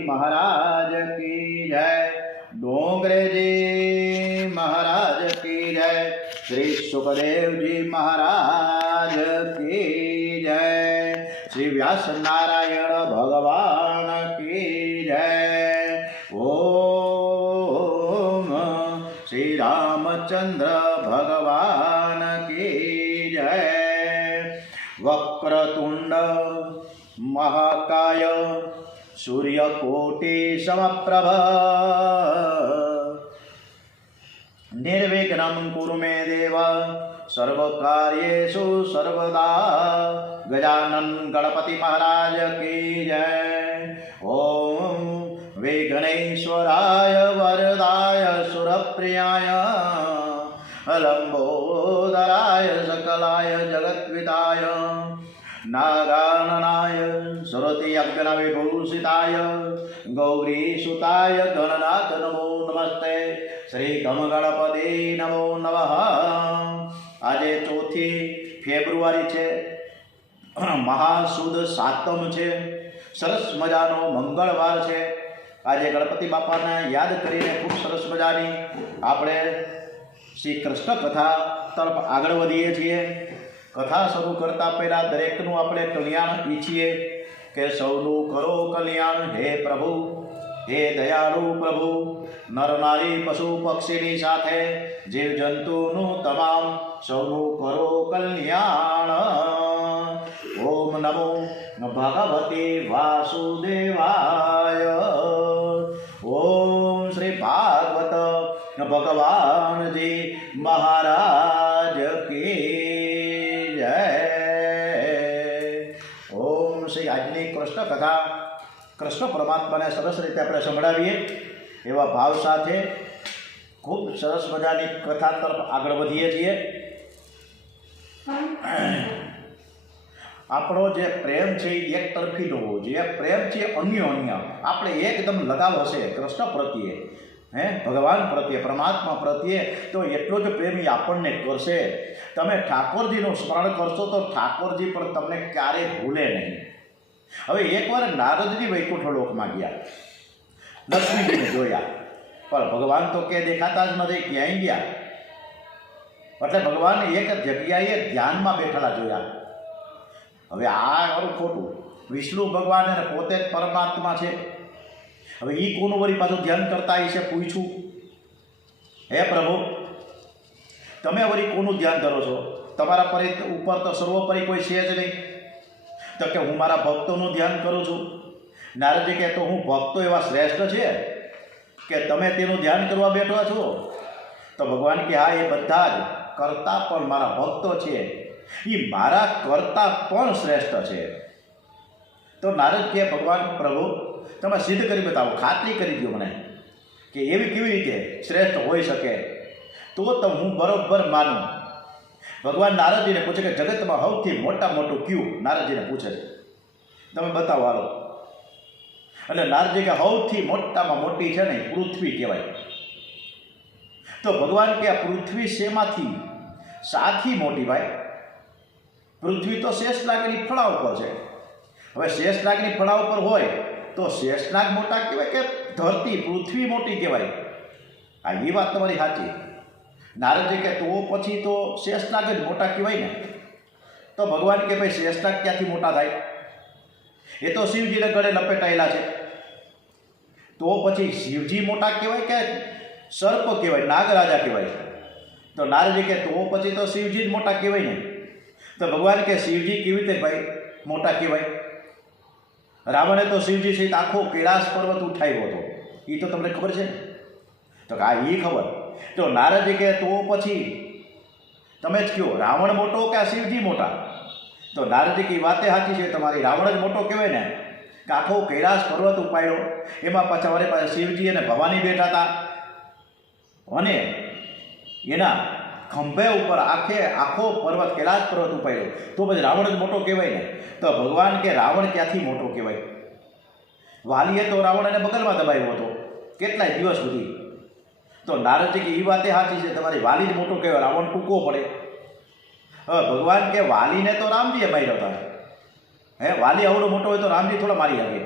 महाराज की जय। डोंगरे जी महाराज की जय। श्री सुखदेव जी महाराज की जय। श्री व्यास नारायण भगवान की जय। ओम श्री रामचंद्र भगवान की जय। वक्रतुंड महाकाय सूर्यकोटि समप्रभ निर्विघ्नं कुरु मे देव सर्वकार्येषु सर्वदा। गजानन गणपति महाराज की जय। ओम विघ्नेश्वराय वरदाय सुरप्रियाय लंबोदराय सकलाय जगद्विताय नागाननाय सरस्वती अग्न विभूषिताय गौरीसुताय गणनाथ नमो नमस्ते। श्री गणपति नमो नमः। आज 4 फेब्रुआरी है, महासुद सातम है, सरस मजानो मंगलवार है। आज गणपति बापा ने याद करीने खूब सरस मजानी आपणे श्री कृष्ण कथा तरफ आगळ वधीए छीए। कथा शुरू करता पहला दरेकનું આપણે કલ્યાણ ઈચ્છીએ કે સૌનું કરો કલ્યાણ હે પ્રભુ, હે દયાળુ પ્રભુ। નર નારી પશુ પક્ષીની સાથે જીવ જંતુનું તમામ સૌનું કરો કલ્યાણ। ઓમ નમો ભગવતે વાસુદેવાય। ओम श्री भागवत भगवान जी महाराज की जय। ओम श्री आजनी कृष्ण कथा कृष्ण परमात्मा ने सरस रीते अपने संभळावीए एवा भाव साथे खूब सरस मजानी कथा तरफ आगळ वधीए छीए। આપણો જે પ્રેમ છે એ એકતરફી ન હોવો જોઈએ। પ્રેમ છે અન્યોન્ય, આપણે એકદમ લગાવ હશે કૃષ્ણ પ્રત્યે, ભગવાન પ્રત્યે, પરમાત્મા પ્રત્યે, તો એટલો જ પ્રેમ એ આપણને કરશે। તમે ઠાકોરજીનું સ્મરણ કરશો તો ઠાકોરજી પણ તમને ક્યારેય ભૂલે નહીં। હવે એકવાર નારદજી વૈકુંઠ લોકમાં ગયા, લક્ષ્મીજીને જોયા, પણ ભગવાન તો કે દેખાતા જ નથી, ક્યાંય ગયા। એટલે ભગવાનને એક જગ્યાએ ધ્યાનમાં બેઠેલા જોયા। હવે આ મારું ખોટું, વિષ્ણુ ભગવાન અને પોતે જ પરમાત્મા છે। હવે એ કોનું વળી પાછું ધ્યાન કરતા હશે? પૂછ્યું, હે પ્રભુ તમે વળી કોનું ધ્યાન ધરો છો? તમારા પર ઉપર તો સર્વોપરી કોઈ છે જ નહીં। તો કે હું મારા ભક્તોનું ધ્યાન કરું છું। નારદજી કહે તો હું ભક્તો એવા શ્રેષ્ઠ છે કે તમે તેનું ધ્યાન કરવા બેઠો છો? તો ભગવાન કે હા, એ બધા જ કરતા પણ મારા ભક્તો છે, એ મારા કરતા પણ શ્રેષ્ઠ છે। તો નારદ કહે ભગવાન પ્રભુ તમે સિદ્ધ કરી બતાવો, ખાતરી કરી દો મને કે એવી કેવી રીતે શ્રેષ્ઠ હોઈ શકે, તો હું બરોબર માનું। ભગવાન નારદજીને પૂછે કે જગતમાં સૌથી મોટા મોટું ક્યું? નારદજીને પૂછે છે, તમે બતાવો હાલો। એટલે નારદજી કે સૌથી મોટામાં મોટી છે ને પૃથ્વી કહેવાય। તો ભગવાન કે આ પૃથ્વી શેમાંથી સાથી મોટી ભાઈ? પૃથ્વી તો શેષનાગની ફળા ઉપર છે। હવે શેષનાગની ફળા ઉપર હોય તો શેષનાગ મોટા કહેવાય કે ધરતી પૃથ્વી મોટી કહેવાય? હા, એ વાત તમારી સાચી। નારદજી કે તો પછી તો શેષનાગ જ મોટા કહેવાય ને। તો ભગવાન કે ભાઈ શેષનાગ ક્યાંથી મોટા થાય? એ તો શિવજીને ગળે લપેટાયેલા છે। તો પછી શિવજી મોટા કહેવાય કે સર્પ કહેવાય, નાગરાજા કહેવાય? તો નારદજી કે તો પછી તો શિવજી જ મોટા કહેવાય ને। તો ભગવાન કે શિવજી કેવી રીતે ભાઈ મોટા કહેવાય? રાવણે તો શિવજી સહિત આખો કૈલાસ પર્વત ઉઠાવ્યો હતો, એ તો તમને ખબર છે ને? તો હા, એ ખબર। તો નારદજી કે તો પછી તમે જ કહો રાવણ મોટો કે શિવજી મોટા? તો નારદજી કે વાતે સાચી છે તમારી, રાવણ જ મોટો કહેવાય ને કે આખો કૈલાસ પર્વત ઉપાડ્યો, એમાં પાછા વળી પાછા શિવજી અને ભવાની બેઠા હતા, અને એના ખંભે ઉપર આખો પર્વત કૈલાસ પર્વત ઉપાડ્યો, તો પછી રાવણ જ મોટો કહેવાય ને? તો ભગવાન કે રાવણ ક્યાંથી મોટો કહેવાય? વાલીએ તો રાવણને બગલમાં દબાવ્યો હતો કેટલાય દિવસ સુધી। તો નારદજી કે એ વાતે સાચી છે તમારી, વાલી જ મોટો કહેવાય, રાવણ ટૂંકો પડે। હવે ભગવાન કે વાલીને તો રામજીએ માર્યો હતા, વાલી આવડો મોટો હોય તો રામજી થોડા મારી શકે?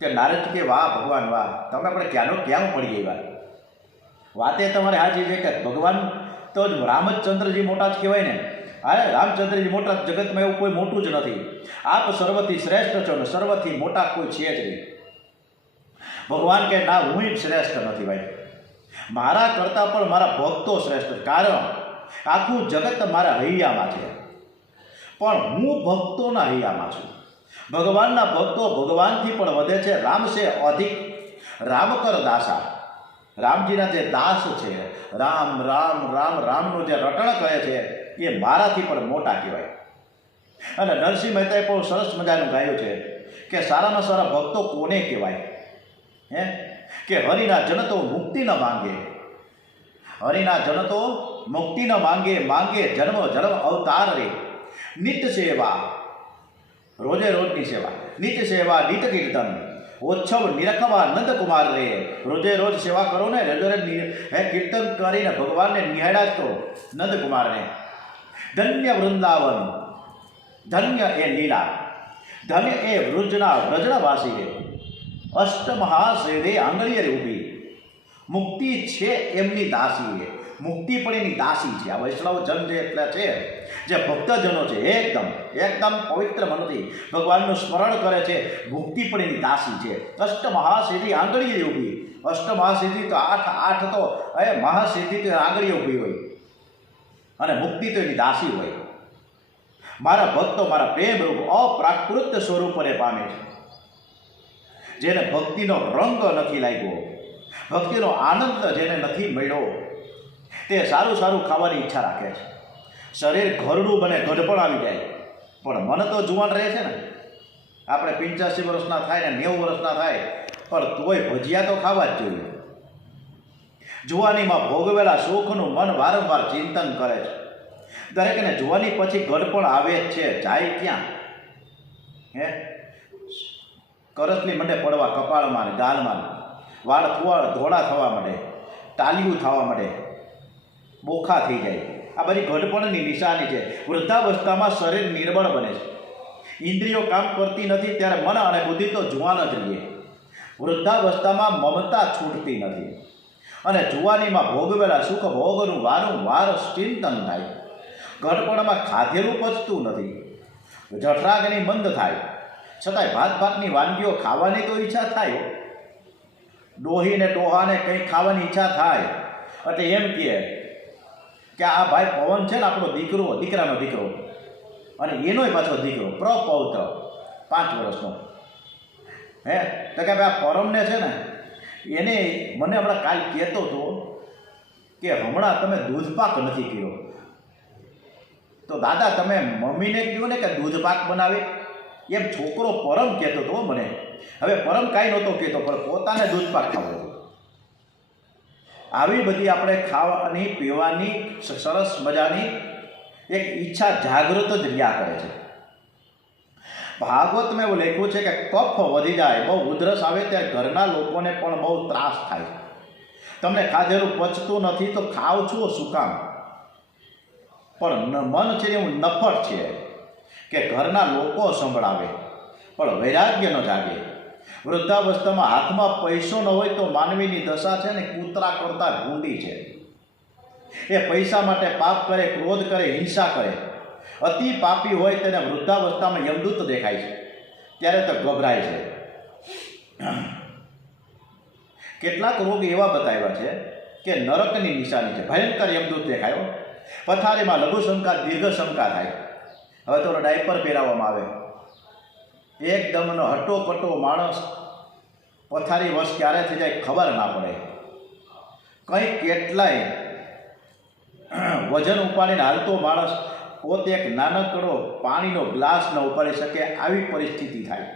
તે નારદ કે વાહ ભગવાન વાહ, તમે આપણે ક્યાંનો ક્યાં પડી ગયા. વાતે તમારે સાચી છે કે ભગવાન તો જ રામચંદ્રજી મોટા જ કહેવાય ને. હા, રામચંદ્રજી મોટા, જગતમાં એવું કોઈ મોટું જ નથી. આપ સર્વથી શ્રેષ્ઠ છો ને સર્વથી મોટા કોઈ છે જ નહીં. ભગવાન કે ના, હું જ શ્રેષ્ઠ નથી ભાઈ, મારા કરતાં પણ મારા ભક્તો શ્રેષ્ઠ. કારણ આખું જગત મારા હૈયામાં છે, પણ હું ભક્તોના હૈયામાં છું. ભગવાનના ભક્તો ભગવાનથી પણ વધે છે. રામ છે અધિક રામ કર દાસા. રામજીના જે દાસ છે, રામ રામ રામ રામનું જે રટણ કરે છે એ મારાથી પણ મોટા કહેવાય. અને નરસિંહ મહેતાએ પણ સરસ મજાનું ગાયું છે કે સારામાં સારા ભક્તો કોને કહેવાય? કે હરિના જન તો મુક્તિ ન માંગે, હરિના જન તો મુક્તિ ન માંગે, માંગે જન્મ જન્મ અવતાર રે. નિત્ય સેવા, રોજે રોજની સેવા, નિત્ય સેવા નિત કીર્તન, ઓછવ નિરખવા નંદકુમાર રે. રોજે રોજ સેવા કરો ને, રોજે રોજ કીર્તન કરીને ભગવાનને નિહાળ્યા જ કરો નંદકુમારને. ધન્ય વૃંદાવન, ધન્ય એ લીલા, ધન્ય એ વ્રજના રે. અષ્ટમહાશ્રેદે આંગળીએ ઊભી, મુક્તિ છે એમની દાસી રે. મુક્તિ પણ એની દાસી છે. આ વૈષ્ણવ જન જે એટલે છે, જે ભક્તજનો છે, એકદમ એકદમ પવિત્ર મનથી ભગવાનનું સ્મરણ કરે છે, મુક્તિ પણ એની દાસી છે. અષ્ટમહાસિદ્ધિ આંગળીએ ઊભી. અષ્ટમહાસિદ્ધિ તો આઠ તો મહાસિદ્ધિ તો આંગળીએ ઊભી હોય, અને મુક્તિ તો એની દાસી હોય. મારા ભક્તો મારા પ્રેમ રૂપ અપ્રાકૃત સ્વરૂપને પામે છે. જેને ભક્તિનો રંગ નથી લાગ્યો, ભક્તિનો આનંદ જેને નથી મળ્યો, તે સારું સારું ખાવાની ઈચ્છા રાખે છે. શરીર ઘરડું બને, ગઢપણ આવી જાય, પણ મન તો જુવાન રહે છે ને. આપણે 85 વર્ષના થાય ને 90 વર્ષના થાય, પણ તોય ભજીયા તો ખાવા જ જોઈએ. જુવાનીમાં ભોગવેલા સુખનું મન વારંવાર ચિંતન કરે છે. દરેકને જુવાની પછી ગઢપણ આવે જ છે. જાય ક્યાં? કરસલી મંડે પડવા કપાળમાં ને ગાલમાં, વાળ ધોળા થવા માંડે, ટાલિયું થવા માંડે, બોખા થઈ જાય. આ બધી ઘડપણની નિશાની છે. વૃદ્ધાવસ્થામાં શરીર નિર્બળ બને છે, ઇન્દ્રિયો કામ કરતી નથી, ત્યારે મન અને બુદ્ધિ તો જુવાન જ રહીએ. વૃદ્ધાવસ્થામાં મમતા છૂટતી નથી, અને જુવાનીમાં ભોગવેલા સુખ ભોગનું વારંવાર ચિંતન થાય. ઘડપણમાં ખાધેલું પચતું નથી, જઠરાગ્નિ મંદ થાય, છતાંય ભાતની વાનગીઓ ખાવાની તો ઈચ્છા થાય. ડોહીને ડોહાને કંઈક ખાવાની ઈચ્છા થાય એટલે એમ કહે કે આ ભાઈ પવન છે ને, આપણો દીકરો, દીકરાનો દીકરો, અને એનોય પાછો દીકરો પ્રપૌત્ર 5 વર્ષનો. તો કે ભાઈ આ પરમને છે ને, એને મને હમણાં કાલ કહેતો હતો કે હમણાં તમે દૂધપાક નથી કર્યો. તો દાદા તમે મમ્મીને કહ્યું ને કે દૂધપાક બનાવે, એમ છોકરો પરમ કહેતો હતો મને. હવે પરમ કાંઈ નહોતો કહેતો, પણ પોતાને દૂધપાક ખાવો હતો. આવી બધી આપણે ખાવાની પીવાની સરસ મજાની એક ઈચ્છા જાગૃત જ રહ્યા કરે છે. ભાગવતમાં એવું લખ્યું છે કે કફ વધી જાય, બહુ ઉધરસ આવે ત્યારે ઘરના લોકોને પણ બહુ ત્રાસ થાય. તમને ખાધેલું પચતું નથી તો ખાવ છો શું કામ? પણ મન છે એવું નફટ છે કે ઘરના લોકો સંભળાવે પણ વૈરાગ્ય ન જાગે. વૃદ્ધાવસ્થામાં હાથમાં પૈસો ન હોય તો માનવીની દશા છે ને કૂતરા કરતાં ભૂંડી છે. એ પૈસા માટે પાપ કરે, ક્રોધ કરે, હિંસા કરે. અતિ પાપી હોય તેને વૃદ્ધાવસ્થામાં યમદૂત દેખાય છે, ત્યારે તો ગભરાય છે. કેટલાક રોગ એવા બતાવ્યા છે કે નરકની નિશાની છે. ભયંકર યમદૂત દેખાયો, પથારીમાં લઘુશંકા દીર્ઘ શંકા થાય. હવે તો ડાયપર પહેરાવવામાં આવે, એકદમનો હટ્ટો માણસ પથારી વશ ક્યારે થઈ જાય ખબર ના પડે. કંઈક કેટલાય વજન ઉપાડીને હાલતો માણસ પોતે એક નાનકડો પાણીનો ગ્લાસ ન ઉપાડી શકે, આવી પરિસ્થિતિ થાય.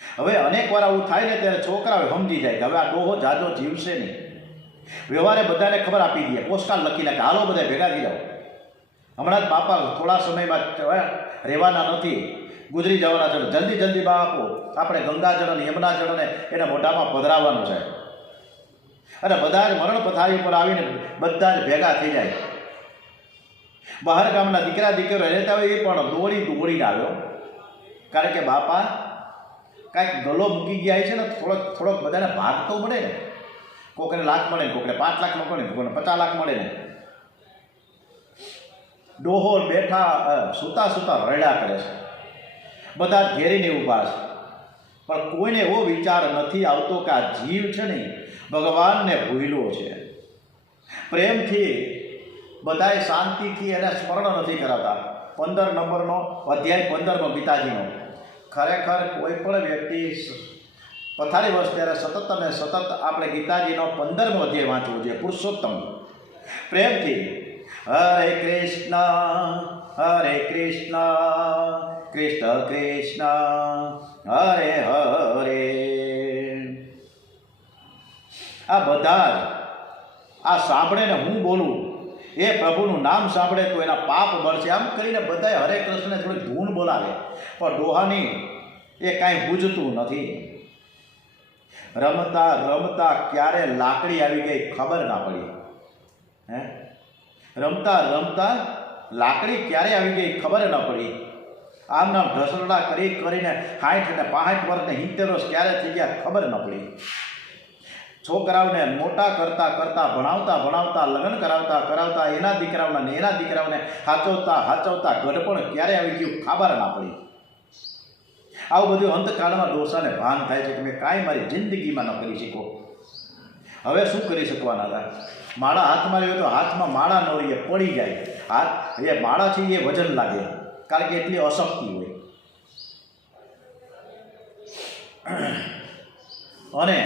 હવે અનેક વાર આવું થાય ને ત્યારે છોકરાઓ સમજી જાય કે હવે આ ડોહો જાજો જીવશે નહીં. વ્યવહારે બધાને ખબર આપી દે, પોસ્ટકાર્ડ લખી નાખે, હાલો બધા ભેગા થઈ જાઓ, હમણાં જ બાપા થોડા સમયમાં રહેવાના નથી, ગુજરી જવાના છે, જલ્દી જલ્દી બા આપો, આપણે ગંગાજળ અને યમુનાજળને એના મોઢામાં પધરાવવાનું છે. અને બધા જ મરણ પથારી પર આવીને બધા જ ભેગા થઈ જાય. બહાર ગામના દીકરા દીકરીઓ રહેતા હોય એ પણ દોડીને આવ્યો, કારણ કે બાપા કાંઈક ગલો મૂકી ગયા છે ને થોડોક બધાને ભાગ તો મળે ને. કોકને લાખ મળે ને, કોકને 5 લાખ મળે ને, કોકને 50 લાખ મળે ને. ડોહો બેઠા સૂતા રડ્યા કરે છે, બધા ઘેરીને ઊભા છે, પણ કોઈને એવો વિચાર નથી આવતો કે આ જીવ છે ને ભગવાનને ભૂલ્યો છે. પ્રેમથી બધાએ શાંતિથી એને સ્મરણ નથી કરાતા. 15 નંબરનો અધ્યાય 15નો ગીતાજીનો. ખરેખર કોઈ પણ વ્યક્તિ પથારી વર્ષ ત્યારે સતત અને સતત આપણે ગીતાજીનો 15મો અધ્યાય વાંચવો જોઈએ. પુરુષોત્તમ પ્રેમથી હરે કૃષ્ણ કૃષ્ણ કૃષ્ણ હરે હરે. આ બધા જ આ સાંભળે ને હું બોલું એ પ્રભુનું નામ સાંભળે તો એના પાપ બળશે. આમ કરીને બધાએ હરે કૃષ્ણને થોડી ધૂન બોલાવે, પણ ડોહાની એ કાંઈ બૂझતું નથી. રમતા રમતા ક્યારે લાકડી આવી ગઈ ખબર ના પડી. હે, રમતા રમતા લાકડી ક્યારે આવી ગઈ ખબર ન પડી. આમ નામ ઢસરડા કરીને 60 ને 65 વર્ષ ને 70 વર્ષ ક્યારે થઈ ગયા ખબર ન પડી. છોકરાઓને મોટા કરતા ભણાવતા લગ્ન કરાવતા એના દીકરાઓને હાચવતા ગઢપણ ક્યારે આવી ગયું ખબર ના પડી. આવું બધું અંતકાળમાં ડોસાને ભાન થાય છે કે મેં કાંઈ મારી જિંદગીમાં ન કરી શકો. હવે શું કરી શકવાના હતા? માળા હાથમાં લેવો તો હાથમાં માળા ન રહીએ, પડી જાય. હાથ એ માળા છે એ વજન લાગે, કારણ કે એટલી અશક્તિ હોય. અને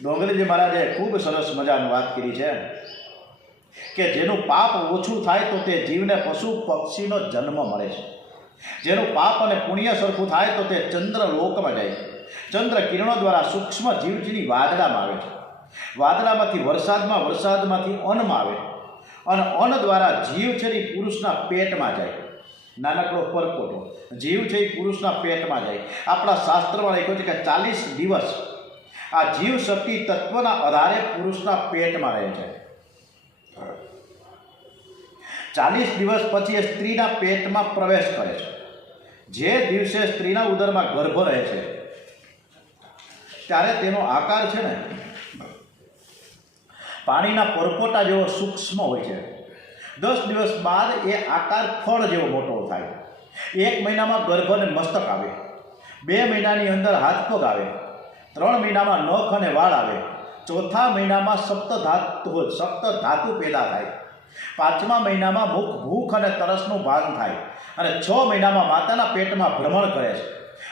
ડોંગરીજી મહારાજે ખૂબ સરસ મજાની વાત કરી છે કે જેનું પાપ ઓછું થાય તો તે જીવને પશુ પક્ષીનો જન્મ મળે છે. જેનું પાપ અને પુણ્ય સરખું થાય તો તે ચંદ્ર લોકમાં જાય છે. ચંદ્ર કિરણો દ્વારા સૂક્ષ્મ જીવજીની વાદળામાં આવે છે. વાદળામાંથી વરસાદમાંથી અન્નમાં આવે, અને અન્ન દ્વારા જીવ છે એ પુરુષના પેટમાં જાય. નાનકડો પરપોટો જીવ છે એ પુરુષના પેટમાં જાય. આપણા શાસ્ત્રમાં લખ્યું છે કે 40 દિવસ આ જીવ શક્તિ તત્વના આધારે પુરુષના પેટમાં રહે છે. 40 દિવસ પછી એ સ્ત્રીના પેટમાં પ્રવેશ કરે છે. જે દિવસે સ્ત્રીના ઉદરમાં ગર્ભ રહે છે ત્યારે તેનો આકાર છે ને પાણીના પરપોટા જેવો સૂક્ષ્મ હોય છે. 10 દિવસ બાદ એ આકાર ફળ જેવો મોટો થાય. 1 મહિનામાં ગર્ભ અને મસ્તક આવે. 2 મહિનાની અંદર હાથ પગ આવે. 3 મહિનામાં નખ અને વાળ આવે. 4થા મહિનામાં સપ્ત ધાતુ પેદા થાય. 5મા મહિનામાં ભૂખ અને તરસનું ભાન થાય, અને 6 મહિનામાં માતાના પેટમાં ભ્રમણ કરે છે.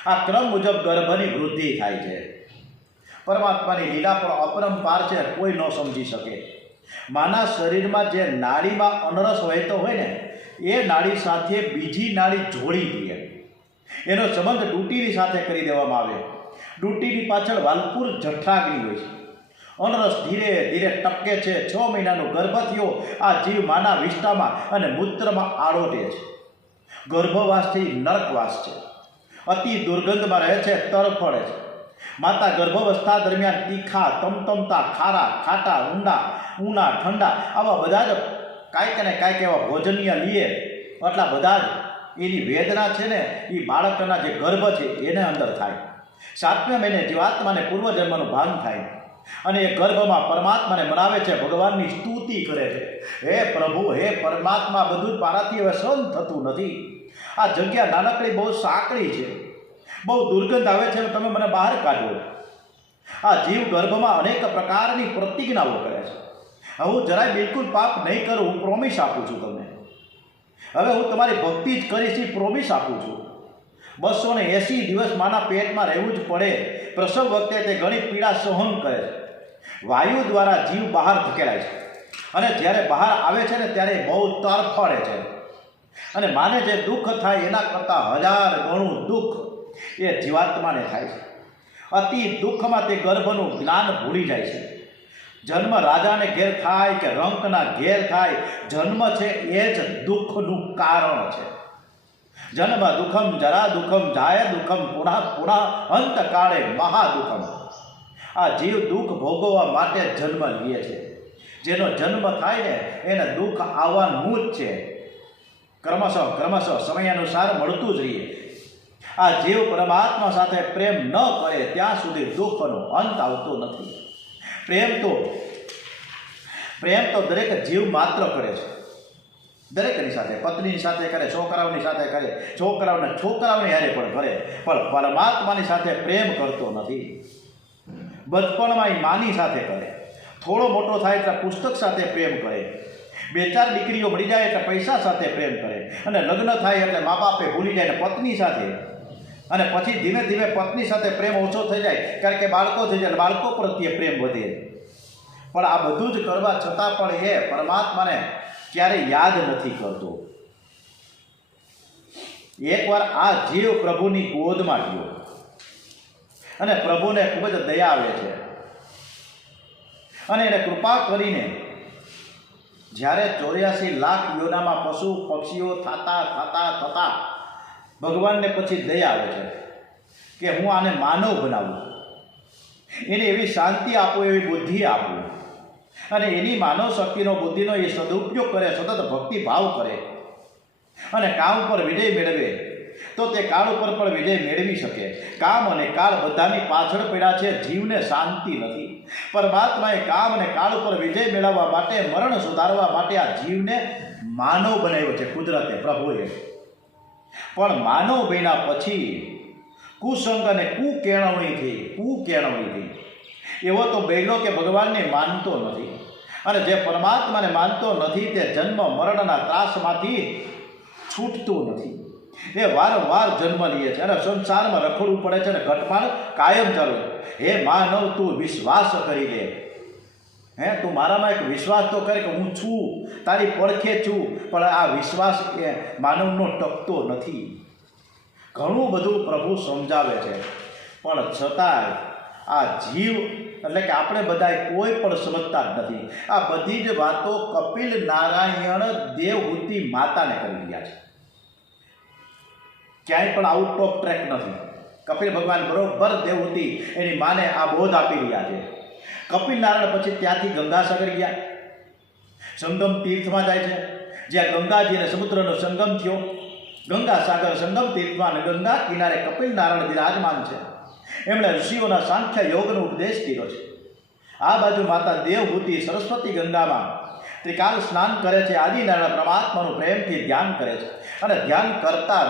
આ ક્રમ મુજબ ગર્ભની વૃદ્ધિ થાય છે. પરમાત્માની લીલા પણ અપરંપાર છે, કોઈ ન સમજી શકે. માના શરીરમાં જે નાડીમાં અનરસ વહેતો હોય ને એ નાડી સાથે બીજી નાડી જોડી દઈએ. એનો સંબંધ ડૂટીની સાથે કરી દેવામાં આવે. ડૂટીની પાછળ વાલપુર જઠરાગ્નિ હોય છે. અનરસ ધીરે ધીરે ટપકે છે. 6 મહિનાનો ગર્ભ થયો આ જીવ માના વિષ્ટામાં અને મૂત્રમાં આડોટે છે. ગર્ભવાસથી નરકવાસ છે. અતિ દુર્ગંધમાં રહે છે, તરફડે છે. માતા ગર્ભાવસ્થા દરમિયાન તીખા, તમતમતા, ખારા, ખાટા, ઊંડા, ઠંડા આવા બધા જ કાંઈક એવા ભોજનીય લીએ એટલા બધા જ એની વેદના છે ને એ બાળકના જે ગર્ભ છે એને અંદર થાય. 7મા મહિને જીવાત્માને પૂર્વજન્મનું ભાન થાય, અને એ ગર્ભમાં પરમાત્માને મનાવે છે, ભગવાનની સ્તુતિ કરે છે. હે પ્રભુ, હે પરમાત્મા, બધું જ મારાથી હવે સહન થતું નથી. આ જગ્યા નાનકડી બહુ સાંકડી છે, બહુ દુર્ગંધ આવે છે, તમે મને બહાર કાઢો. આ જીવ ગર્ભમાં અનેક પ્રકારની પ્રતિજ્ઞાઓ કરે છે. હું જરાય બિલકુલ પાપ નહીં કરું, હું પ્રોમિસ આપું છું તમને. હવે હું તમારી ભક્તિ જ કરીશ એ પ્રોમિસ આપું છું. 280 દિવસ માના પેટમાં રહેવું જ પડે. પ્રસવ વખતે તે ઘણી પીડા સહન કરે છે. વાયુ દ્વારા જીવ બહાર ધકેલાય છે, અને જ્યારે બહાર આવે છે ને ત્યારે બહુ તરફડે છે. અને માને જે દુઃખ થાય એના કરતાં 1000 ગણું દુઃખ એ જીવાત્માને થાય છે. અતિ દુઃખમાં તે ગર્ભનું જ્ઞાન ભૂલી જાય છે. જન્મ રાજાને ઘેર થાય કે રંકના ઘેર થાય, જન્મ છે એ જ દુઃખનું કારણ છે. જન્મ દુઃખમ, જરા દુઃખમ, જાય દુઃખમ, પુનઃ અંતકાળે મહાદુઃખમ. આ જીવ દુઃખ ભોગવવા માટે જન્મ લે છે. જેનો જન્મ થાય ને એને દુઃખ આવવાનું જ છે. ક્રમશઃ સમય અનુસાર મળતું જ રહીએ. આ જીવ પરમાત્મા સાથે પ્રેમ ન કરે ત્યાં સુધી દુઃખનો અંત આવતો નથી. પ્રેમ તો દરેક જીવ માત્ર કરે છે. દરેકની સાથે, પત્નીની સાથે કરે, છોકરાઓની સાથે કરે, છોકરાઓની હારે પણ કરે, પણ પરમાત્માની સાથે પ્રેમ કરતો નથી. બચપણમાં એ માની સાથે કરે, થોડો મોટો થાય એટલે પુસ્તક સાથે પ્રેમ કરે, 2-4 દીકરીઓ મળી જાય એટલે પૈસા સાથે પ્રેમ કરે, અને લગ્ન થાય એટલે મા બાપે ભૂલી જાય ને પત્ની સાથે, અને પછી ધીમે ધીમે પત્ની સાથે પ્રેમ ઓછો થઈ જાય કારણ કે બાળકો થઈ જાય, બાળકો પ્રત્યે પ્રેમ વધે. પણ આ બધું જ કરવા છતાં પણ એ પરમાત્માને ક્યારેય યાદ નથી કરતો. એકવાર આ જીવ પ્રભુની ગોદમાં ગયો અને પ્રભુને ખૂબ જ દયા આવે છે અને એને કૃપા કરીને જ્યારે 84 લાખ યોનામાં પશુ પક્ષીઓ થતા ભગવાનને પછી દયા આવે છે કે હું આને માનવ બનાવું, એને એવી શાંતિ આપું, એવી બુદ્ધિ આપું, અને એની માનવ શક્તિનો બુદ્ધિનો એ સદુપયોગ કરે, સતત ભક્તિ ભાવ કરે અને કામ પર વિજય મેળવે તો તે કાળ ઉપર પણ વિજય મેળવી શકે. કામ અને કાળ બધાની પાછળ પડ્યા છે, જીવને શાંતિ નથી. પરમાત્માએ કામ અને કાળ ઉપર વિજય મેળવવા માટે, મરણ સુધારવા માટે આ જીવને માનવ બનાવ્યો છે કુદરતે, પ્રભુએ. પણ માનવ બન્યા પછી કુસંગ અને કુકેળવણીથી એવો તો બહેનો કે ભગવાનને માનતો નથી, અને જે પરમાત્માને માનતો નથી તે જન્મ મરણના ત્રાસમાંથી છૂટતું નથી. એ વારંવાર જન્મ લે છે અને સંસારમાં રખડવું પડે છે અને ઘટમાળ કાયમ ચાલુ. હે માનવ, તું વિશ્વાસ કરી લે, તું મારામાં એક વિશ્વાસ તો કરે કે હું છું, તારી પડખે છું. પણ આ વિશ્વાસ એ માનવનો ટકતો નથી. ઘણું બધું પ્રભુ સમજાવે છે, પણ છતાંય આ જીવ એટલે કે આપણે બધા કોઈ પણ સમજતા જ નથી. આ બધી જ વાતો કપિલ નારાયણ દેવહૂતિ માતાને કરી રહ્યા છે. ક્યાંય પણ આઉટ ઓફ ટ્રેક નથી. કપિલ ભગવાન બરોબર દેવહૂતિ એની માને આ બોધ આપી રહ્યા છે. કપિલ નારાયણ પછી ત્યાંથી ગંગાસાગર ગયા, સંગમ તીર્થમાં જાય છે, જ્યાં ગંગાજી અને સમુદ્રનો સંગમ થયો. ગંગાસાગર સંગમ તીર્થમાં ગંગા કિનારે કપિલ નારાયણ બિરાજમાન છે. એમણે ઋષિઓના સાંખ્ય યોગનો ઉપદેશ કર્યો છે. આ બાજુ માતા દેવહૂતિ સરસ્વતી ગંગામાં ત્રિકાલ સ્નાન કરે છે, આદિનારાયણ પરમાત્માનું પ્રેમથી ધ્યાન કરે છે, અને ધ્યાન કરતા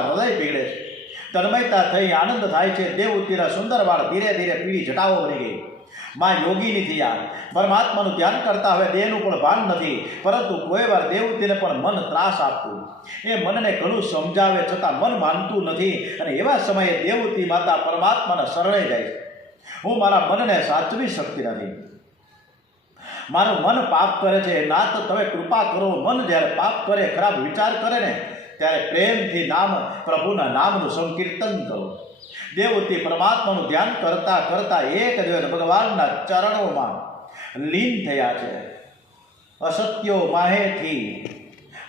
હૃદય પીગળે છે, તન્મયતા થઈ આનંદ થાય છે. દેવહૂતિના સુંદર વાળ ધીરે ધીરે પીળી જટાઓ બની ગઈ. માં યોગીની થયા, પરમાત્માનું ધ્યાન કરતા હવે દેહનું પણ ભાન નથી, પરંતુ કોઈ વાર દેવહૂતિને પણ મન ત્રાસ આપતું. એ મનને ઘણું સમજાવે છતાં મન માનતું નથી, અને એવા સમયે દેવહૂતિ માતા પરમાત્માના શરણે જાય છે. હું મારા મનને સાચવી શકતી નથી, મારું મન પાપ કરે છે, નાથ તમે કૃપા કરો. મન જ્યારે પાપ કરે, ખરાબ વિચાર કરે ને, ત્યારે પ્રેમથી પ્રભુના નામનું સંકીર્તન કરો. દેવહૂતિ પરમાત્માનું ધ્યાન કરતા એક દિવસ ભગવાનના ચરણોમાં લીન થયા છે. અસત્યો માહેથી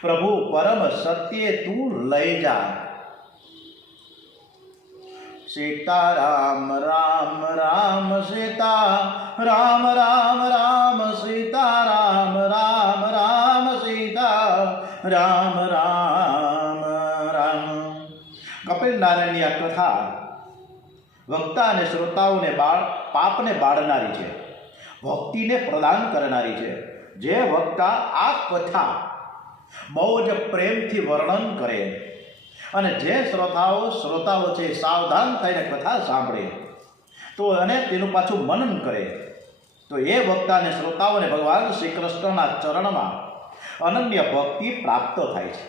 પ્રભુ પરમ સત્ય તું લઈ જા. સીતારામ રામ રામ સીતા રામ રામ રામ સીતારામ રામ રામ સીતા રામ રામ રામ. કપિલ નારાયણની આ કથા વક્તા અને શ્રોતાઓને પાપને બાળનારી છે, ભક્તિને પ્રદાન કરનારી છે. જે વક્તા આ કથા બહુ જ પ્રેમથી વર્ણન કરે અને જે શ્રોતાઓ છે સાવધાન થઈને કથા સાંભળે તો અને તેનું પાછું મનન કરે તો એ વક્તા અને શ્રોતાઓને ભગવાન શ્રી કૃષ્ણના ચરણમાં અનન્ય ભક્તિ પ્રાપ્ત થાય છે.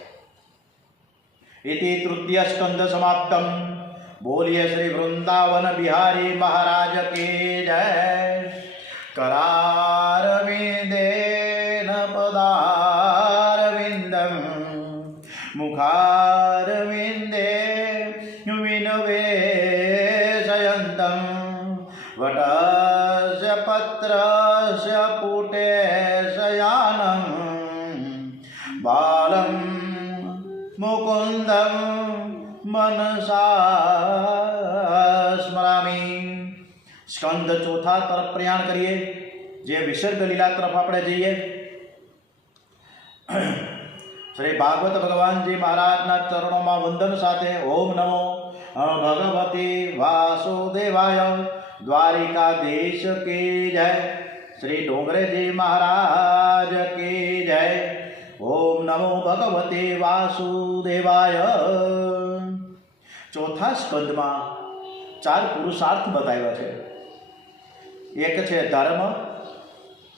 इति तृतीय स्कंद समाप्तम. बोलिए श्री वृंदावन बिहारी महाराज की जय. करारविंदेन पदारविंदम मुखारविंदे विनवेशयन्तं वटस्य पत्रस्य पुटे शयानं बालं मुकुंदम मनसा स्मरामी. स्कंद चौथा तरफ प्रयाण करिए, जे विसर्ग लीला तरफ આપણે જઈએ. શ્રી ભાગવત ભગવાનજી મહારાજના ચરણોમાં વંદન સાથે ઓમ નમો ભગવતી વાસુદેવાય દ્વારિકાધીશ કી જય, શ્રી ડોંગરેજી મહારાજ કી જય. ઓમ નમો ભગવતે વાસુદેવાય. ચોથા સ્કંદમાં 4 પુરુષાર્થ બતાવ્યા છે. એક છે ધર્મ,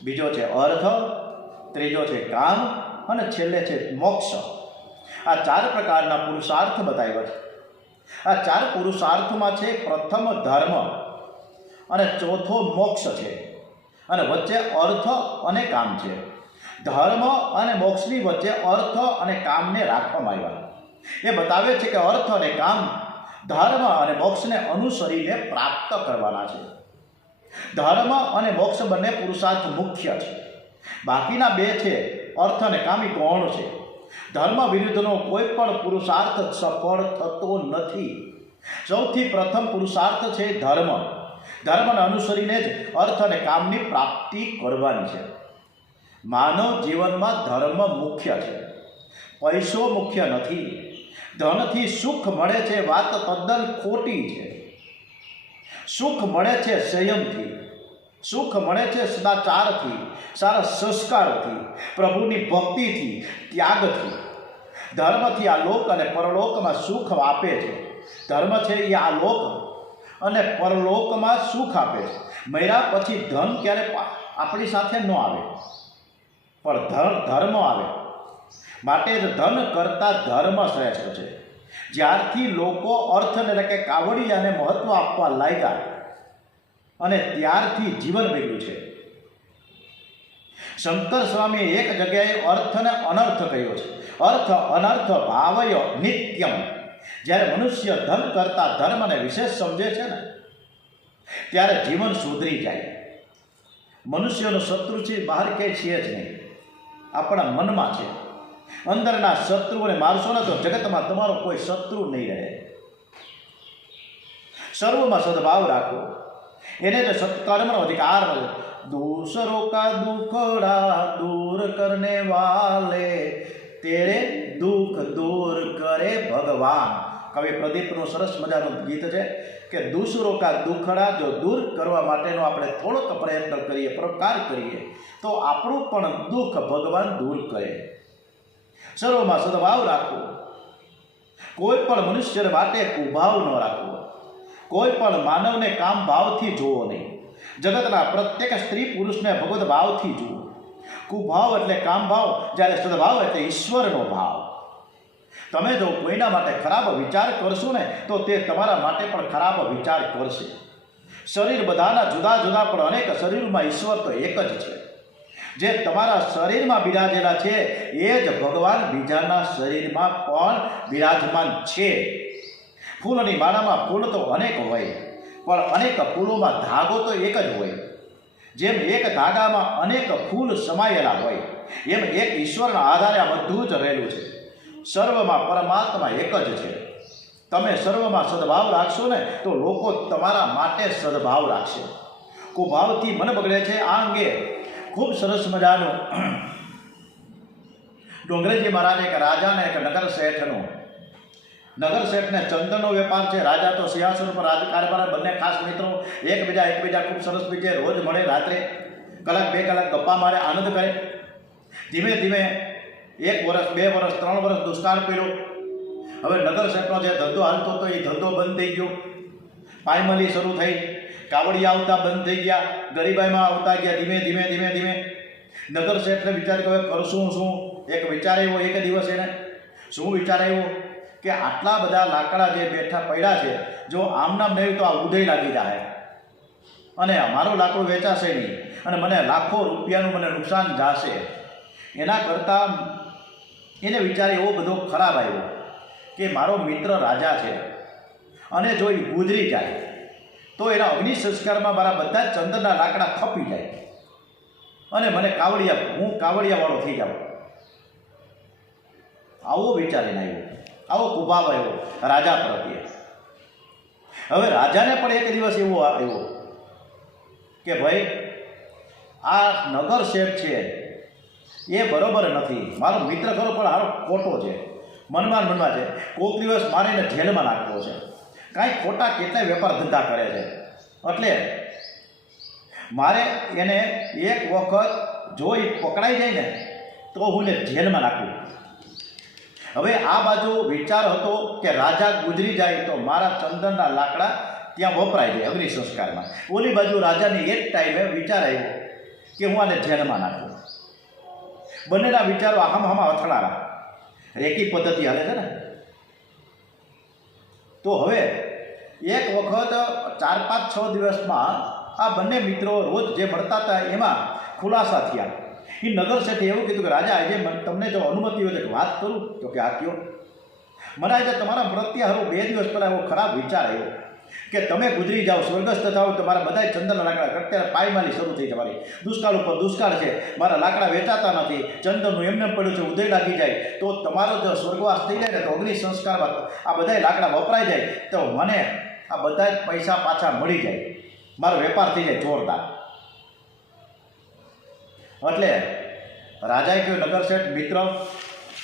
બીજો છે અર્થ, ત્રીજો છે કામ અને છેલ્લે છે મોક્ષ. આ 4 પ્રકારના પુરુષાર્થ બતાવ્યા છે. આ 4 પુરુષાર્થમાં છે પ્રથમ ધર્મ અને ચોથો મોક્ષ છે અને વચ્ચે અર્થ અને કામ છે. ધર્મ અને મોક્ષની વચ્ચે અર્થ અને કામને રાખવામાં આવ્યા. એ બતાવે છે કે અર્થ અને કામ ધર્મ અને મોક્ષને અનુસરીને પ્રાપ્ત કરવાના છે. ધર્મ અને મોક્ષ બંને પુરુષાર્થ મુખ્ય છે. બાકીના 2 છે અર્થ અને કામ, એ ગૌણ છે. ધર્મ વિરુદ્ધનો કોઈ પણ પુરુષાર્થ સફળ થતો નથી. સૌથી પ્રથમ પુરુષાર્થ છે ધર્મ. ધર્મને અનુસરીને જ અર્થ અને કામની પ્રાપ્તિ કરવાની છે. માનવ જીવનમાં ધર્મ મુખ્ય છે, પૈસો મુખ્ય નથી. ધનથી સુખ મળે છે, વાત તદ્દન ખોટી છે. સુખ મળે છે સંયમથી, સુખ મળે છે સદાચારથી, સારા સંસ્કારોથી, પ્રભુની ભક્તિથી, ત્યાગથી. ધર્મથી આ લોક અને પરલોકમાં સુખ આપે છે. ધર્મ છે એ આ લોક અને પરલોકમાં સુખ આપે છે. મર્યા પછી ધન ક્યારે આપણી સાથે ન આવે, પણ ધર્મ આવે. માટે જ ધન કરતાં ધર્મ શ્રેષ્ઠ છે. જ્યારથી લોકો અર્થને એટલે કે કાવડિયાને મહત્વ આપવા લાગ્યા અને ત્યારથી જીવન બગડ્યું છે. શંકર સ્વામીએ એક જગ્યાએ અર્થ અને અનર્થ કહ્યો છે. અર્થ અનર્થ ભાવય નિત્યમ. જ્યારે મનુષ્ય ધન કરતાં ધર્મને વિશેષ સમજે છે ને, ત્યારે જીવન સુધરી જાય. મનુષ્યનો શત્રુ છે બહાર ક્યાંય છે જ નહીં, આપણા મનમાં છે. અંદરના શત્રુઓને મારશો ને તો જગતમાં તમારો કોઈ શત્રુ નહીં રહે. સર્વમાં સદભાવ રાખો, એને જ સત્કર્મનો અધિકાર મળે. દૂસરો કા દુખડા દૂર કરને વાલે, તેરે દુઃખ દૂર કરે ભગવાન. કવિ પ્રદીપનું સરસ મજાનું ગીત છે કે દૂસરો કા દુખડા જો દૂર કરવા માટેનો આપણે થોડોક પ્રયત્ન કરીએ, પ્રકાર કરીએ, તો આપણું પણ દુઃખ ભગવાન દૂર કરે. સર્વમાં સદભાવ રાખવો. કોઈ પણ મનુષ્ય માટે કુભાવ ન રાખવો. કોઈ પણ માનવને કામ ભાવથી જોવો નહીં. જગતના પ્રત્યેક સ્ત્રી પુરુષને ભગવત ભાવથી જુઓ. કુભાવ એટલે કામ ભાવ, જ્યારે સદભાવ એટલે ઈશ્વરનો ભાવ. તમે જો કોઈના માટે ખરાબ વિચાર કરશો ને તો તે તમારા માટે પણ ખરાબ વિચાર કરશે. શરીર બધાના જુદા જુદા, પણ અનેક શરીરમાં ઈશ્વર તો એક જ છે. જે તમારા શરીરમાં બિરાજેલા છે એ જ ભગવાન બીજાના શરીરમાં પણ બિરાજમાન છે. ફૂલની માળામાં ફૂલ તો અનેક હોય, પણ અનેક ફૂલોમાં ધાગો તો એક જ હોય. જેમ એક ધાગામાં અનેક ફૂલ સમાયેલા હોય, એમ એક ઈશ્વરના આધારે આ બધું જ રહેલું છે. સર્વમાં પરમાત્મા એક જ છે. તમે સર્વમાં સદભાવ રાખશો ને તો લોકો તમારા માટે સદભાવ રાખશે. કુભાવથી મન બગડે છે. આ અંગે ખૂબ સરસ મજાનું ડોંગરેજી મહારાજ એક રાજાને એક નગર શેઠને ચંદનનો વેપાર છે. રાજા તો સિંહાસન પર રાજકારભાર, બંને ખાસ મિત્રો એકબીજા ખૂબ સરસ રીતે રોજ મળે, રાત્રે કલાક 2 કલાક ગપ્પા મારે, આનંદ કરે. ધીમે ધીમે 1 વર્ષ 2 વર્ષ 3 વર્ષ દુષ્કાળ પડ્યો. હવે નગર શેઠનો જે ધંધો હાલતો હતો એ ધંધો બંધ થઈ ગયો. પાયમલી શરૂ થઈ, કાવડિયા આવતા બંધ થઈ ગયા, ગરીબાઈમાં આવતા ગયા. ધીમે ધીમે નગર શેઠને વિચાર કર્યો કરશું શું. એક વિચાર આવ્યો એક દિવસ એને. શું વિચાર આવ્યો કે આટલા બધા લાકડા જે બેઠા પડ્યા છે, જો આમનામ નહીં તો આ ઉદય લાગી જાય અને મારું લાકડું વેચાશે નહીં અને મને લાખો રૂપિયાનું મને નુકસાન જશે. એના કરતાં એને વિચાર એવો બધો ખરાબ આવ્યો કે મારો મિત્ર રાજા છે અને જો એ ગુજરી જાય તો એના અગ્નિ સંસ્કારમાં મારા બધા જ ચંદનના લાકડા ખપી જાય અને મને હું કાવડિયાવાળો થઈ જાઉં. આવો વિચારીને આવ્યો, આવો કુભાવ આવ્યો રાજા પ્રત્યે. હવે રાજાને પણ એક દિવસ એવો આવ્યો કે ભાઈ આ નગર શેઠ છે એ બરોબર નથી. મારો મિત્ર ખરો પણ હારો ખોટો છે, મનમાં છે. કોઈક દિવસ મારે એને જેલમાં નાખવો છે. કાંઈ ખોટા કેટલાય વેપાર ધંધા કરે છે. એટલે મારે એને એક વખત જો એ પકડાઈ જાય ને તો હું એને જેલમાં નાખું. હવે આ બાજુ વિચાર હતો કે રાજા ગુજરી જાય તો મારા ચંદનના લાકડા ત્યાં વપરાય જાય અગ્નિ સંસ્કારમાં. ઓલી બાજુ રાજાને એક ટાઈમે વિચાર આવ્યો કે હું આને જેલમાં નાખું. બંનેના વિચારો હામાં અથડારા. રેકી પદ્ધતિ હાલે છે ને. તો હવે એક વખત 4-5-6 દિવસમાં આ બંને મિત્રો રોજ જે મળતા હતા એમાં ખુલાસા થયા. એ નગર શેઠે એવું કીધું કે રાજા આજે તમને જો અનુમતિ હોય તો વાત કરું. તો કે આ કયો. મને આજે તમારા પ્રત્યે હારું 2 દિવસ પહેલાં એવો ખરાબ વિચાર આવ્યો કે તમે ગુજરી જાઓ, સ્વર્ગસ્થ થાઓ તો મારા બધા ચંદનના લાકડા અત્યારે પાયમાલી શરૂ થઈ તમારી. દુષ્કાળ ઉપર દુષ્કાળ છે, મારા લાકડા વેચાતા નથી, ચંદનનું એમને પડ્યું છે, ઉદય લાગી જાય તો તમારો જો સ્વર્ગવાસ થઈ જાય ને તો અગ્નિ સંસ્કારમાં આ બધા લાકડા વપરાઈ જાય તો મને આ બધા જ પૈસા પાછા મળી જાય, મારો વેપાર થઈ જાય જોરદાર. એટલે રાજાએ કહ્યું નગર શેઠ મિત્ર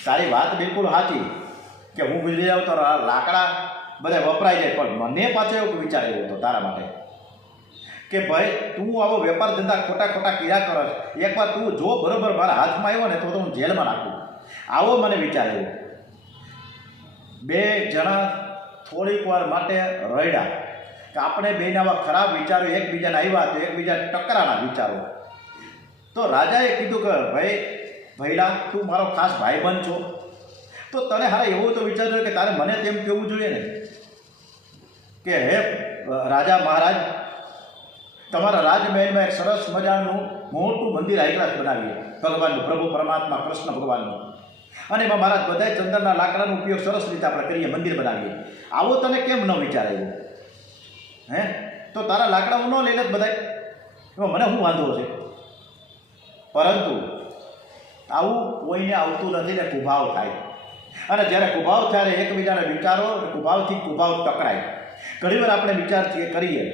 તારી વાત બિલકુલ સાચી કે હું ગુજરી જાઉં તો લાકડા બધા વપરાઈ જાય, પણ મને પાછો એવો વિચાર આવ્યો હતો તારા માટે કે ભાઈ તું આવો વેપાર ધંધા ખોટા કર્યા કરસ, એકવાર તું જો બરોબર મારા હાથમાં આવ્યો ને તો હું જેલમાં નાખું. આવો મને વિચાર આવ્યો. 2 જણા થોડીક વાર માટે રડ્યા કે આપણે બેના આવા ખરાબ વિચારો એકબીજાને આવ્યા તો એકબીજા ટકરાના વિચારો. તો રાજાએ કીધું કે ભાઈ ભૈલા તું મારો ખાસ ભાઈબંધ છો તો તને હારા એવું તો વિચાર્યું કે તારે મને તેમ કહેવું જોઈએ ને કે હે રાજા મહારાજ તમારા રાજમહેલમાં એક સરસ મજાનું મોટું મંદિર હાઈક્લાસ બનાવીએ ભગવાનનું, પ્રભુ પરમાત્મા કૃષ્ણ ભગવાનનું, અને એમાં મહારાજ બધા ચંદનના લાકડાનો ઉપયોગ સરસ રીતે આપણે કરીએ, મંદિર બનાવીએ. આવો તને કેમ ન વિચાર આવ્યો? હે તો તારા લાકડા હું ન લઈ લે બધા, એમાં મને શું વાંધો છે? પરંતુ આવું કોઈને આવતું નથી ને કુભાવ થાય. અને જ્યારે કુભાવ ત્યારે એકબીજાના વિચારો કુભાવથી કુભાવ ટકરાય. ઘણીવાર આપણે વિચાર કરીએ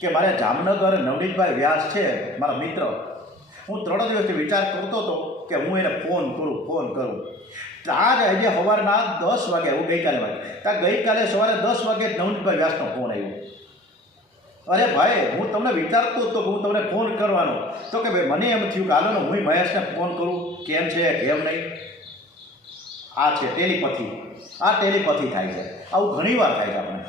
કે મારે જામનગર નવનીતભાઈ વ્યાસ છે મારા મિત્ર, હું 3 દિવસથી વિચાર કરતો હતો કે હું એને ફોન કરું. ત્યાં જ આજે સવારના 10 વાગે હું ગઈકાલે સવારે 10 વાગે નવનીતભાઈ વ્યાસનો ફોન આવ્યો. અરે ભાઈ હું તમને વિચારતો હતો કે હું તમને ફોન કરવાનો, તો કે ભાઈ મને એમ થયું કે હાલો ને હું મહેશને ફોન કરું કેમ છે કેમ નહીં. આ છે ટેલિપથી, આ ટેલિપથી થાય છે. આવું ઘણીવાર થાય છે આપણે.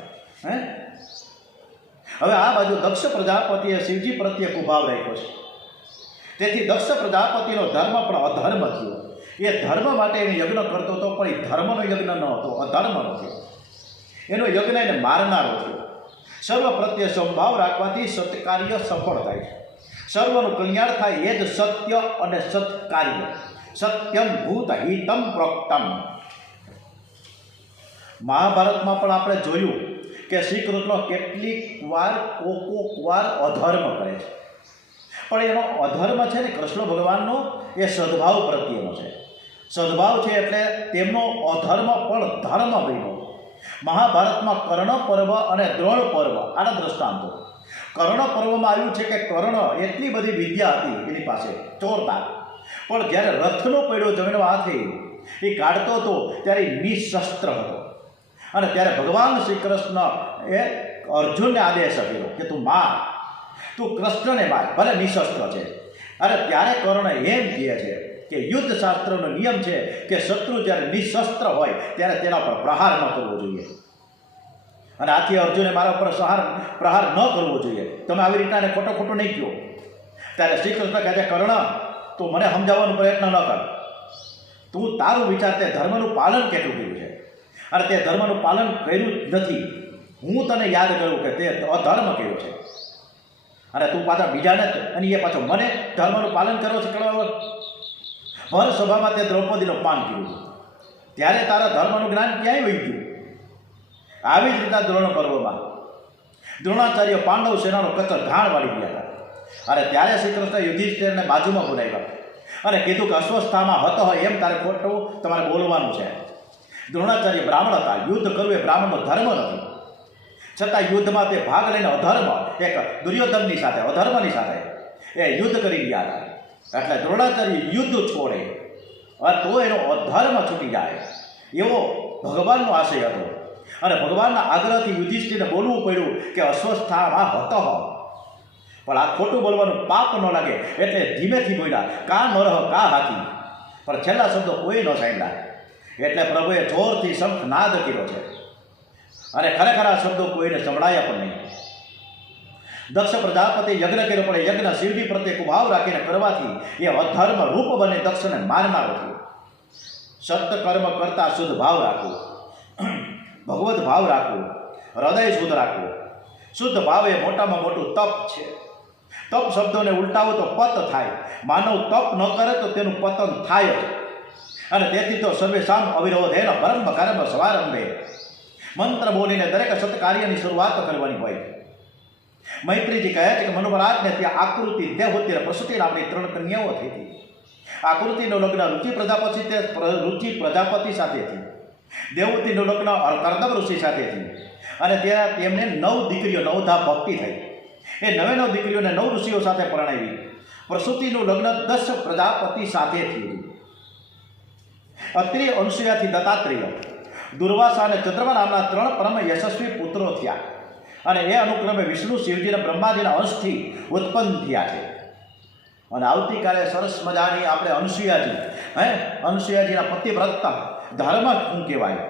હવે આ બાજુ દક્ષ પ્રજાપતિએ શિવજી પ્રત્યે કુભાવ રાખ્યો છે. તેથી દક્ષ પ્રજાપતિનો ધર્મ પણ અધર્મ થયો. એ ધર્મ માટે એને યજ્ઞ કરતો હતો પણ એ ધર્મનો યજ્ઞ ન હતો, અધર્મનો થયો. એનો યજ્ઞ એને મારનારો થયો. સર્વ પ્રત્યે સમભાવ રાખવાથી સત્કાર્ય સફળ થાય છે. સર્વનું કલ્યાણ થાય એ જ સત્ય અને સત્કાર્ય. સત્યમ ભૂત હિતમ પ્રોક્તમ. મહાભારતમાં પણ આપણે જોયું કે શ્રી કૃષ્ણ કેટલીક વાર કોક વાર અધર્મ કરે છે, પણ એનો અધર્મ છે ને કૃષ્ણ ભગવાનનો એ સદભાવ પ્રત્યેનો છે. સદભાવ છે એટલે તેમનો અધર્મ પણ ધર્મ બન્યો. મહાભારતમાં કર્ણ પર્વ અને દ્રોણ પર્વ આના દ્રષ્ટાંતો. કર્ણ પર્વમાં આવ્યું છે કે કર્ણ એટલી બધી વિદ્યા હતી એની પાસે જોરદાર, પણ જ્યારે રથનો પૈડો જમીનો હાથે એ કાઢતો હતો ત્યારે નિશસ્ત્ર હતો. અને ત્યારે ભગવાન શ્રી કૃષ્ણ એ અર્જુનને આદેશ આપ્યો કે તું માર, તું કૃષ્ણને માર, ભલે નિશસ્ત્ર છે. અને ત્યારે કર્ણ એમ કહે છે કે યુદ્ધ શાસ્ત્રનો નિયમ છે કે શત્રુ જ્યારે નિશસ્ત્ર હોય ત્યારે તેના પર પ્રહાર ન કરવો જોઈએ. અને આથી અર્જુને મારા ઉપર પ્રહાર ન કરવો જોઈએ. તમે આવી રીતના ખોટો નહીં કહો. ત્યારે શ્રી કૃષ્ણ કહે છે કર્ણ તું મને સમજાવવાનો પ્રયત્ન ન કર, તું તારું વિચાર તે ધર્મનું પાલન કેટલું કર્યું છે અને તે ધર્મનું પાલન કર્યું જ નથી. હું તને યાદ કરું કે તે અધર્મ કર્યો છે અને તું પાછા બીજાને અને એ પાછો મને ધર્મનું પાલન કરો છે કરવા. ભર સભામાં તે દ્રૌપદીનું અપમાન કર્યું ત્યારે તારા ધર્મનું જ્ઞાન ક્યાંય વહી ગયું. આવી જ રીતના દ્રોણ પર્વમાં દ્રોણાચાર્ય પાંડવ સેનાનો કચર ઘાણ વાળી ગયા હતા. અને ત્યારે શ્રી કૃષ્ણ યુધિષ્ઠિરને બાજુમાં બોલાવ્યા અને કીધું કે અસ્વસ્થામાં હતો એમ તારે ખોટું તમારે બોલવાનું છે. દ્રોણાચાર્ય બ્રાહ્મણ હતા, યુદ્ધ કરવું એ બ્રાહ્મણનો ધર્મ નથી, છતાં યુદ્ધમાં તે ભાગ લઈને અધર્મ એક દુર્યોધનની સાથે અધર્મની સાથે એ યુદ્ધ કરી રહ્યા હતા. એટલે દ્રોણાચાર્ય યુદ્ધ છોડે તો એનો અધર્મ છૂટી જાય એવો ભગવાનનો આશય હતો. અને ભગવાનના આગ્રહથી યુધિષ્ઠિરને બોલવું પડ્યું કે અસ્વસ્થામાં હતો, પણ આ ખોટું બોલવાનું પાપ ન લાગે એટલે ધીમેથી બોલ્યા, કા નરહ કા હાથી. પણ છેલ્લા શબ્દો કોઈ ન સાંભળ્યા એટલે પ્રભુએ જોરથી શંખ નાદ કર્યો છે અને ખરેખર આ શબ્દો કોઈને સંભળાયા પણ નહીં. દક્ષ પ્રજાપતિ યજ્ઞ કર્યો, પણ યજ્ઞ શિવજી પ્રત્યે કુભાવ રાખીને કરવાથી એ અધર્મ રૂપ બને દક્ષને મારનારો થયો. સત્કર્મ કરતા શુદ્ધ ભાવ રાખવું, ભગવત ભાવ રાખવું, હૃદય શુદ્ધ રાખવું. શુદ્ધ ભાવ એ મોટામાં મોટું તપ છે. તપ શબ્દોને ઉલટાવો તો પત થાય. માનવ તપ ન કરે તો તેનું પતન થાય જ. અને તેથી તો સર્વેશામ અવિરોધેન પરમ કર્મ સ્વારંભે મંત્ર બોલીને દરેક સત્કાર્યની શરૂઆત કરવાની હોય. મૈત્રીજી કહે છે કે મનુમહારાજને ત્યાં આકૃતિ, દેવહૂતિ અને પ્રસૂતિ આપણી 3 કન્યાઓ થઈ હતી. આકૃતિનું લગ્ન રુચિ પ્રજાપતિ સાથે થયું. દેવહૂતિનું લગ્ન કર્દમ ઋષિ સાથે થયું. અને ત્યાં તેમને 9 દીકરીઓ, 9 ધા ભક્તિ થઈ. એ 9 દીકરીઓને 9 ઋષિઓ સાથે પરણાવી. પ્રસૂતિનું લગ્ન 10 પ્રજાપતિ સાથે થયું. અત્રિ, અનુસૂયાથી દત્તાત્રેય, દુર્વાસા અને ચંદ્રમા નામના 3 પરમ યશસ્વી પુત્રો થયા. અને એ અનુક્રમે વિષ્ણુ, શિવજી અને બ્રહ્માજીના અંશથી ઉત્પન્ન થયા છે. અને આવતીકાલે સરસ મજાની આપણે અનુસૂયાજીના પતિવ્રતા ધર્મ શું કહેવાય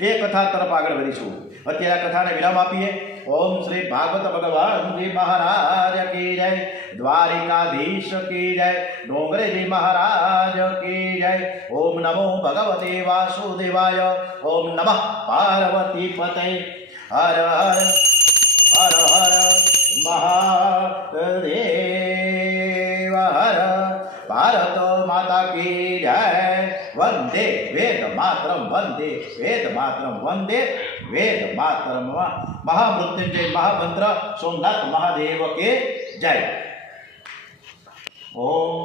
એ કથા તરફ આગળ વધીશું. અત્યારે આ કથાને વિરામ આપીએ. ઓમ શ્રી ભાગવત ભગવાનજી મહારાજ કી જય, દ્વારિકાધીશ કી જય, ડોંગરેજી મહારાજ કી જય. ઓમ નમો ભગવતે વાસુદેવાય. ઓમ નમઃ પાર્વતી પતય. હર હર હર હર મહાદેવ. હર ભારત માતા કી જય. વંદે વેદ માતરમ, વંદે વેદ માતરમ, વંદે વેદ માતરમ. મહામૃત્યુંજય મહામંત્ર સોમનાથ મહાદેવ કે જય. ઓમ